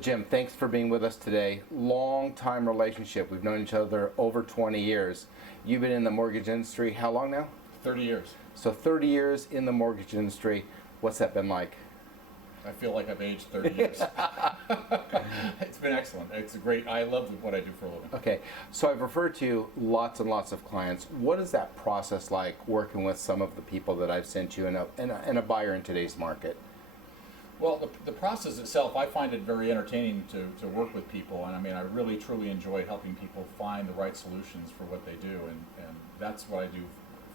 Jim, thanks for being with us today. Long time relationship. We've known each other over 20 years. You've been in the mortgage industry how long now? 30 years. So 30 years in the mortgage industry. What's that been like? I feel like I've aged 30 years. It's been excellent. It's great. I love what I do for a living. Okay, so I've referred to you lots and lots of clients. What is that process like working with some of the people that I've sent you and a buyer in today's market? Well, the process itself, I find it very entertaining to work with people, and I mean, I really truly enjoy helping people find the right solutions for what they do, and that's what I do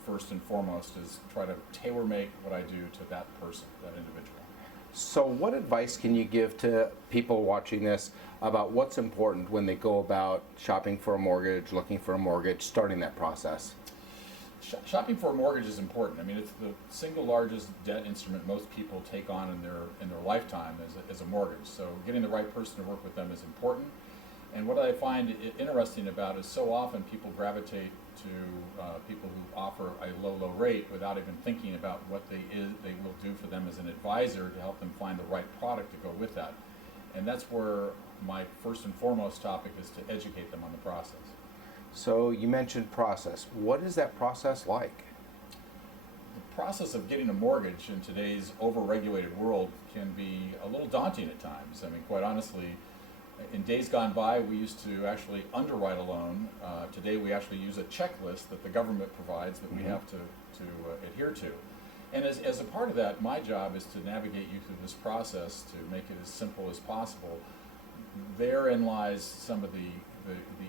first and foremost, is try to tailor-make what I do to that person, that individual. So what advice can you give to people watching this about what's important when they go about shopping for a mortgage, looking for a mortgage, starting that process? Shopping for a mortgage is important. I mean, it's the single largest debt instrument most people take on in their lifetime as a mortgage. So getting the right person to work with them is important. And what I find interesting about is so often people gravitate to people who offer a low rate without even thinking about what they will do for them as an advisor to help them find the right product to go with that. And that's where my first and foremost topic is to educate them on the process. So you mentioned process. What is that process like? The process of getting a mortgage in today's over-regulated world can be a little daunting at times. I mean, quite honestly, in days gone by, we used to actually underwrite a loan. Today, we actually use a checklist that the government provides that we have to adhere to. And as a part of that, my job is to navigate you through this process to make it as simple as possible. Therein lies some of the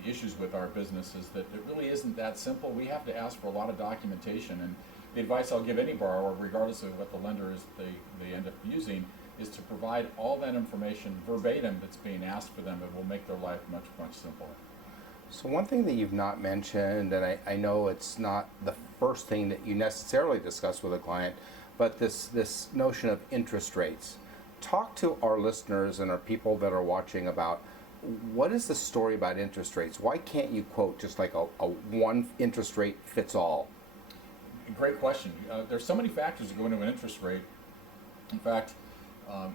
issues with our business, is that it really isn't that simple. We have to ask for a lot of documentation, and the advice I'll give any borrower, regardless of what the lender is they end up using, is to provide all that information verbatim that's being asked for them. It will make their life much, much simpler. So one thing that you've not mentioned, and I know it's not the first thing that you necessarily discuss with a client, but this notion of interest rates. Talk to our listeners and our people that are watching about what is the story about interest rates? Why can't you quote just like a one interest rate fits all? Great question. There's so many factors that go into an interest rate. In fact,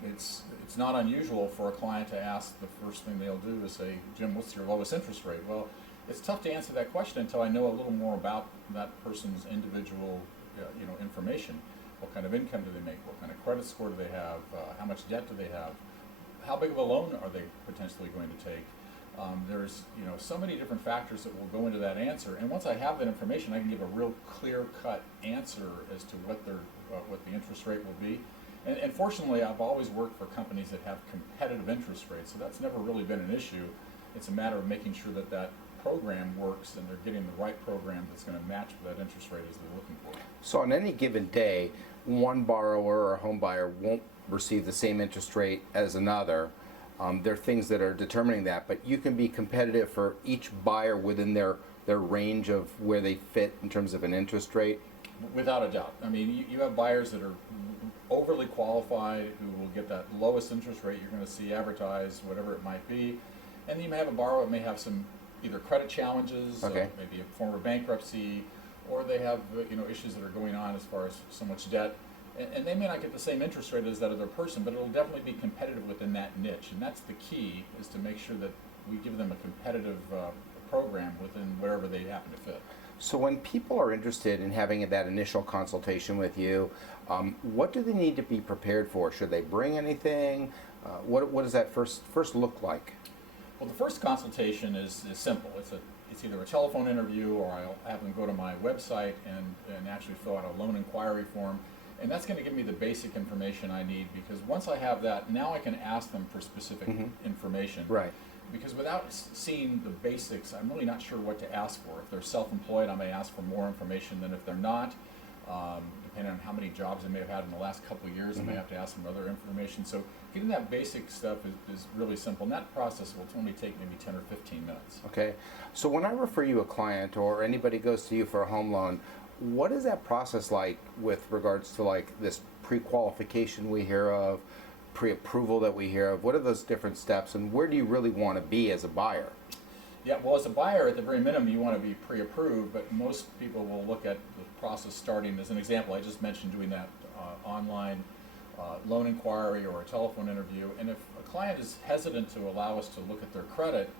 it's not unusual for a client to ask, the first thing they'll do is say, Jim, what's your lowest interest rate? Well, it's tough to answer that question until I know a little more about that person's individual information. What kind of income do they make? What kind of credit score do they have? How much debt do they have? How big of a loan are they potentially going to take? There's so many different factors that will go into that answer, and once I have that information, I can give a real clear-cut answer as to what the interest rate will be. And fortunately, I've always worked for companies that have competitive interest rates, so that's never really been an issue. It's a matter of making sure that that program works and they're getting the right program that's going to match that interest rate as they're looking for. So on any given day, one borrower or home buyer won't receive the same interest rate as another. There are things that are determining that, but you can be competitive for each buyer within their range of where they fit in terms of an interest rate. Without a doubt. I mean, you have buyers that are overly qualified who will get that lowest interest rate you're going to see advertised, whatever it might be. And then you may have a borrower that may have some either credit challenges, maybe a form of bankruptcy, or they have issues that are going on as far as so much debt. And they may not get the same interest rate as that other person, but it'll definitely be competitive within that niche. And that's the key, is to make sure that we give them a competitive program within wherever they happen to fit. So when people are interested in having that initial consultation with you, what do they need to be prepared for? Should they bring anything? What does that first look like? Well, the first consultation is simple. It's either a telephone interview, or I'll have them go to my website and actually fill out a loan inquiry form. And that's going to give me the basic information I need, because once I have that, now I can ask them for specific information. Right. Because without seeing the basics, I'm really not sure what to ask for. If they're self-employed, I may ask for more information than if they're not. Depending on how many jobs they may have had in the last couple of years, I may have to ask them other information. So getting that basic stuff is really simple. And that process will only take maybe 10 or 15 minutes. Okay. So when I refer you a client or anybody goes to you for a home loan, what is that process like with regards to like this pre-qualification we hear of, pre-approval that we hear of? What are those different steps, and where do you really want to be as a buyer? Yeah, well, as a buyer, at the very minimum, you want to be pre-approved, but most people will look at the process starting, as an example, I just mentioned doing that online loan inquiry or a telephone interview, and if a client is hesitant to allow us to look at their credit,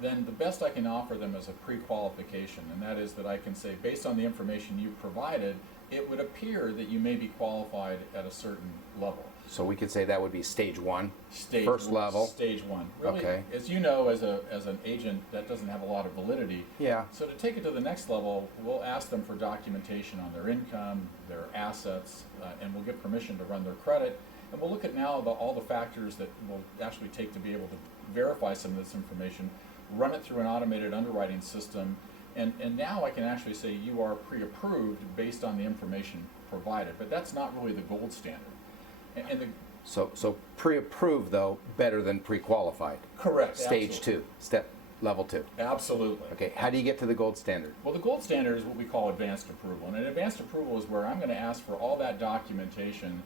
then the best I can offer them is a pre-qualification, and that is that I can say, based on the information you've provided, it would appear that you may be qualified at a certain level. So we could say that would be stage one, Stage first level. Stage one. Really, Okay. as you know, as an agent, that doesn't have a lot of validity. Yeah. So to take it to the next level, we'll ask them for documentation on their income, their assets, and we'll get permission to run their credit. And we'll look at now all the factors that we'll actually take to be able to verify some of this information, run it through an automated underwriting system, and now I can actually say you are pre-approved based on the information provided. But that's not really the gold standard. So pre-approved though, better than pre-qualified. Correct. Stage Absolutely. two, level 2. Absolutely. Okay, how do you get to the gold standard? Well, the gold standard is what we call advanced approval. And an advanced approval is where I'm going to ask for all that documentation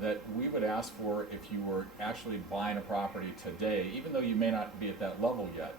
that we would ask for if you were actually buying a property today, even though you may not be at that level yet.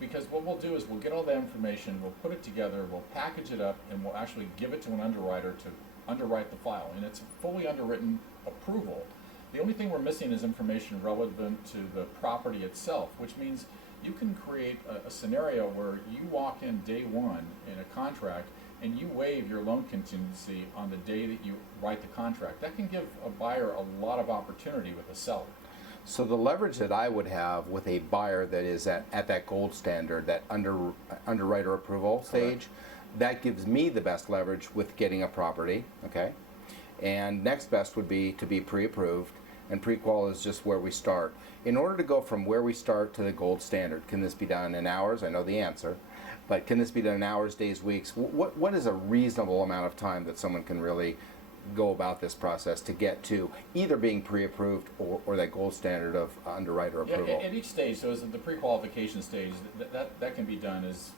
Because what we'll do is we'll get all that information, we'll put it together, we'll package it up, and we'll actually give it to an underwriter to underwrite the file. And it's a fully underwritten approval. The only thing we're missing is information relevant to the property itself, which means you can create a scenario where you walk in day one in a contract and you waive your loan contingency on the day that you write the contract. That can give a buyer a lot of opportunity with a seller. So the leverage that I would have with a buyer that is at that gold standard, that underwriter approval stage, that gives me the best leverage with getting a property, okay? And next best would be to be pre-approved, and pre-qual is just where we start. In order to go from where we start to the gold standard, can this be done in hours? I know the answer, but can this be done in hours, days, weeks? What is a reasonable amount of time that someone can really go about this process to get to either being pre-approved or that gold standard of underwriter approval? At each stage, so as at the pre-qualification stage, that can be done as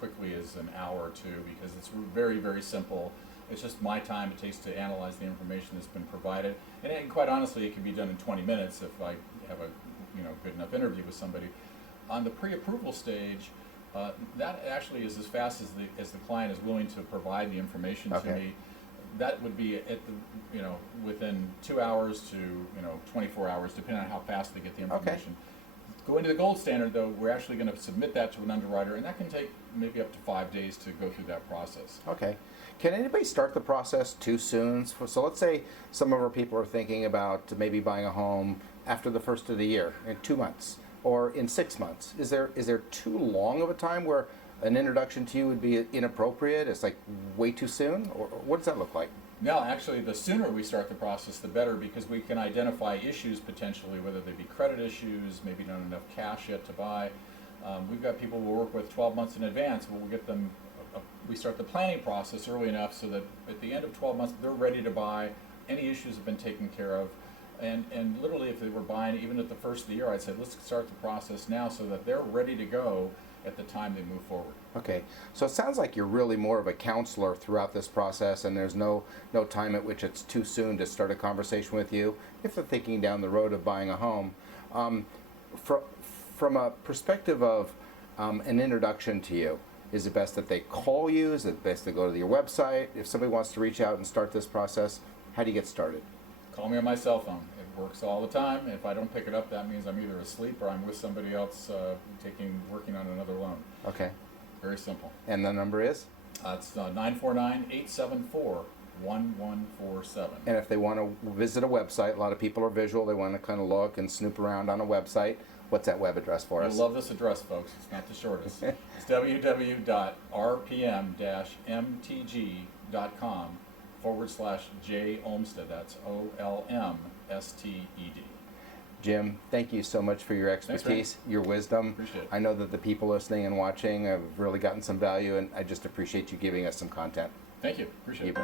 quickly as an hour or two, because it's very, very simple. It's just my time it takes to analyze the information that's been provided, and quite honestly, it can be done in 20 minutes if I have a good enough interview with somebody. On the pre-approval stage, that actually is as fast as the client is willing to provide the information to me. That would be at the within 2 hours to 24 hours, depending on how fast they get the information. Going to the gold standard, though, we're actually going to submit that to an underwriter, and that can take maybe up to 5 days to go through that process. Okay. Can anybody start the process too soon? So let's say some of our people are thinking about maybe buying a home after the first of the year, in 2 months, or in 6 months. Is there too long of a time where an introduction to you would be inappropriate? It's like way too soon? Or what does that look like? No, actually, the sooner we start the process, the better, because we can identify issues potentially, whether they be credit issues, maybe not enough cash yet to buy. We've got people we'll work with 12 months in advance. We'll get them, we start the planning process early enough so that at the end of 12 months, they're ready to buy. Any issues have been taken care of. And literally, if they were buying even at the first of the year, I'd say, let's start the process now so that they're ready to go at the time they move forward. Okay, so it sounds like you're really more of a counselor throughout this process, and there's no time at which it's too soon to start a conversation with you if they're thinking down the road of buying a home. From a perspective of an introduction to you, is it best that they call you? Is it best to go to your website? If somebody wants to reach out and start this process, how do you get started? Call me on my cell phone. It works all the time. If I don't pick it up, that means I'm either asleep or I'm with somebody else working on another loan. Okay. Very simple. And the number is? It's 949-874-1147. And if they want to visit a website, a lot of people are visual, they want to kind of look and snoop around on a website. What's that web address for us? You'll love this address, folks. It's not the shortest. It's www.rpm-mtg.com/J Olmsted. That's OLMSTED. Jim, thank you so much for your expertise, your wisdom. Appreciate it. I know that the people listening and watching have really gotten some value, and I just appreciate you giving us some content. Thank you. Appreciate it.